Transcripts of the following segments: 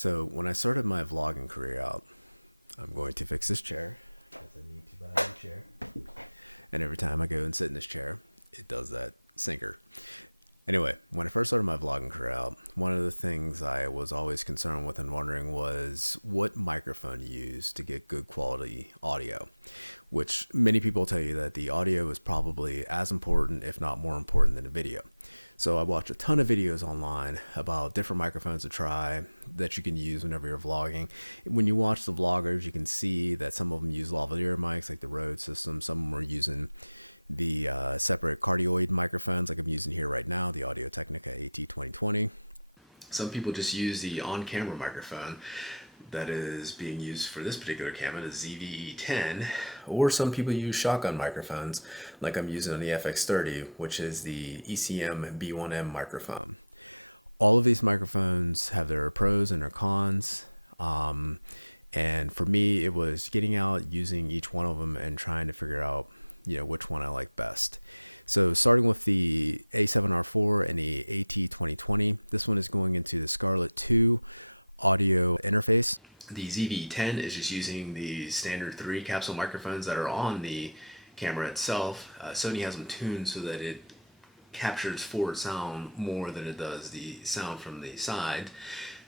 So when I started my vlogging career out, I'm going to fix this chair because I need to buy a new chair. And every time I go and sit in this chair, it does that sinker. Anyway, when I first started my vlogging career out, one of the things I was always concerned with and wondering was what microphone to use to get good quality audio, which many people tell you that the audio is probably as important, if not more important than the video. So I watched a ton of videos online about different microphones to try that you can use whenever you're vlogging. When you watch the vloggers, you can see that some of them use lavalier mics like the Rode system. Some of them are using the separate cardioid microphones like I'm using here right now, the Technica AT2020. Some people just use the on-camera microphone that is being used for this particular camera, the ZV-E10, or some people use shotgun microphones like I'm using on the FX30, which is the EC-B1M microphone. All of these microphones have their pros and their cons. And for me, it was getting out, using each one of them and trying to figure out, which one I like best. So starting with the A7R4 and the AT2020, this one is going into the Scarlett 2 audio interface. The ZV-E10 is just using the standard 3 capsule microphones that are on the camera itself. Sony has them tuned so that it captures forward sound more than it does the sound from the side.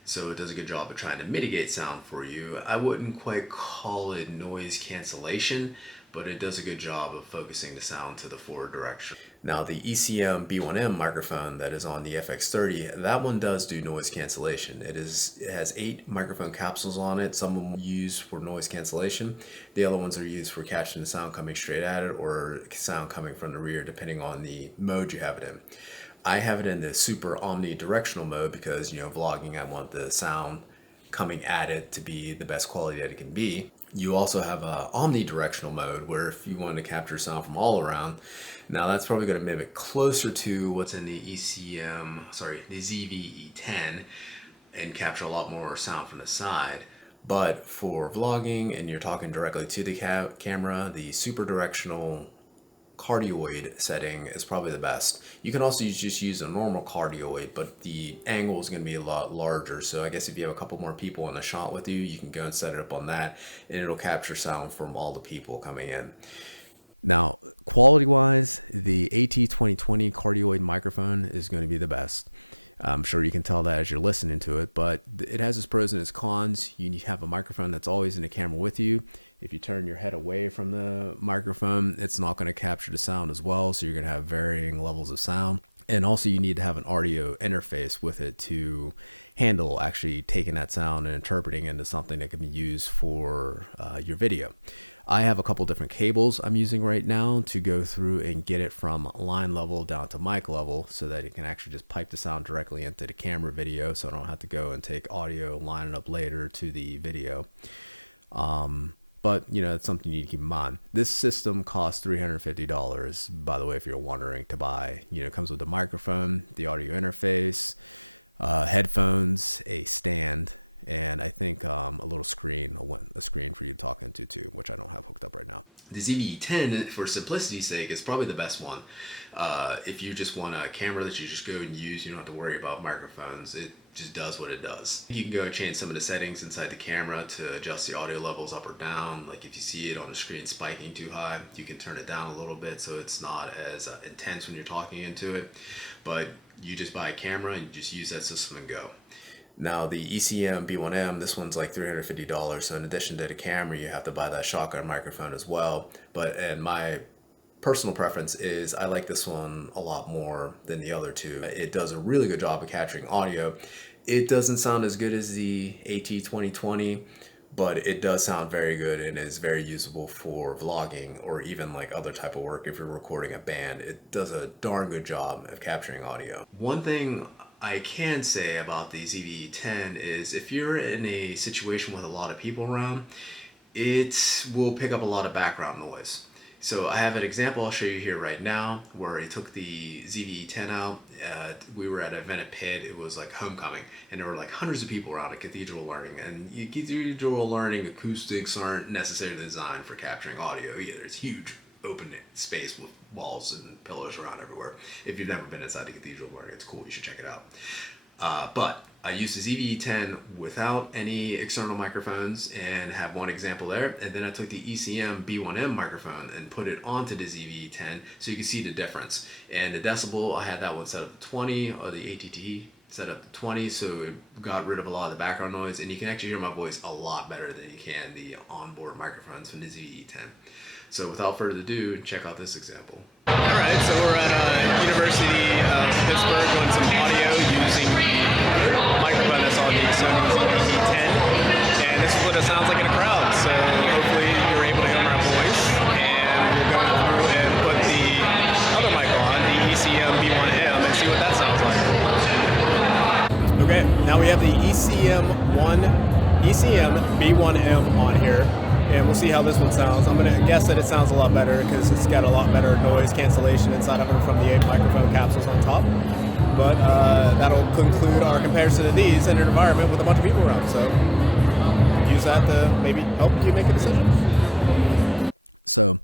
So it does a good job of trying to mitigate sound for you. I wouldn't quite call it noise cancellation, but it does a good job of focusing the sound to the forward direction. Now the EC-B1M microphone that is on the FX30, that one does do noise cancellation. It has 8 microphone capsules on it. Some of them used for noise cancellation. The other ones are used for catching the sound coming straight at it or sound coming from the rear, depending on the mode you have it in. I have it in the super omnidirectional mode because, vlogging, I want the sound coming at it to be the best quality that it can be. You also have a omnidirectional mode where if you want to capture sound from all around, now that's probably going to mimic closer to what's in the the ZV-E10 and capture a lot more sound from the side. But for vlogging and you're talking directly to the camera, the super directional cardioid setting is probably the best. You can also just use a normal cardioid, but the angle is going to be a lot larger. So I guess if you have a couple more people in the shot with you, you can go and set it up on that and it'll capture sound from all the people coming in. Now, quality wise, the AT2020 cardioid microphone is going to be the best. I'm sure you can tell that as you're listening to it, but it has its pros and its cons. You have a microphone that's always in the camera with you. If you turn your head away from the microphone, it's not going to capture the sound as well, so you're going to have varying levels of sound. And also you need to have an audio interface with it to handle actually taking that sound and interpreting into something that can be used for your video. I have a couple different cables I'm using right now to go through and get it from line level down to mic level so that it can actually just pipe the sound directly into the camera video, so I don't have to go and take audio, line it up later to the video. But, it's something you need to keep in mind. This system costs $350, by the way, if you're wondering to buy. It comes with a microphone, the audio interface, headphones, a stand, and I think a little screen, a screen for you to talk into too, which I don't have hooked up right now. The ZV-E10, for simplicity's sake, is probably the best one. If you just want a camera that you just go and use, you don't have to worry about microphones. It just does what it does. You can go and change some of the settings inside the camera to adjust the audio levels up or down. Like if you see it on the screen spiking too high, you can turn it down a little bit so it's not as intense when you're talking into it. But you just buy a camera and you just use that system and go. Now the EC-B1M, this one's like $350. So in addition to the camera, you have to buy that shotgun microphone as well. And my personal preference is I like this one a lot more than the other two. It does a really good job of capturing audio. It doesn't sound as good as the AT2020, but it does sound very good and is very usable for vlogging or even like other type of work if you're recording a band. It does a darn good job of capturing audio. One thing I can say about the ZV-E10 is if you're in a situation with a lot of people around, it will pick up a lot of background noise. So I have an example I'll show you here right now where I took the ZV-E10 out. We were at an event at Pitt. It was like homecoming, and there were like hundreds of people around at Cathedral Learning. And Cathedral Learning acoustics aren't necessarily designed for capturing audio either. It's huge open space with walls and pillars around everywhere. If you've never been inside the Cathedral Learning, it's cool. You should check it out. But I used a ZV-E10 without any external microphones and have one example there. And then I took the EC-B1M microphone and put it onto the ZV-E10 so you can see the difference. And the decibel, I had that one set up to 20, or the AT20 set up to 20, so it got rid of a lot of the background noise, and you can actually hear my voice a lot better than you can the onboard microphones from the ZV-E10. So without further ado, check out this example. Alright, so we're at University of Pittsburgh doing some audio using the microphone that's on the Sony ZV-E10, and this is what it sounds like in a crowd, so hopefully you're able to hear my voice, and we'll go through and put the other mic on, the EC-B1M, and see what that sounds like. Okay, now we have the EC-B1M on here, and we'll see how this one sounds. I'm going to guess that it sounds a lot better because it's got a lot better noise cancellation inside of it from the 8 microphone capsules on top. But that'll conclude our comparison of these in an environment with a bunch of people around. So use that to maybe help you make a decision. So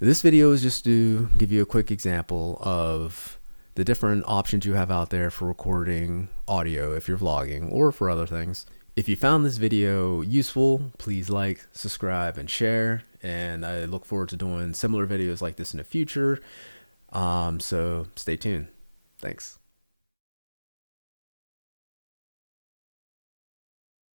this video is just to give you a quick example of the different options you have out there for recording audio if you're vlogging or for other things. If you found this video useful, please like, subscribe, and share. And I look forward to doing similar videos like this in the future. So stay tuned. Thanks.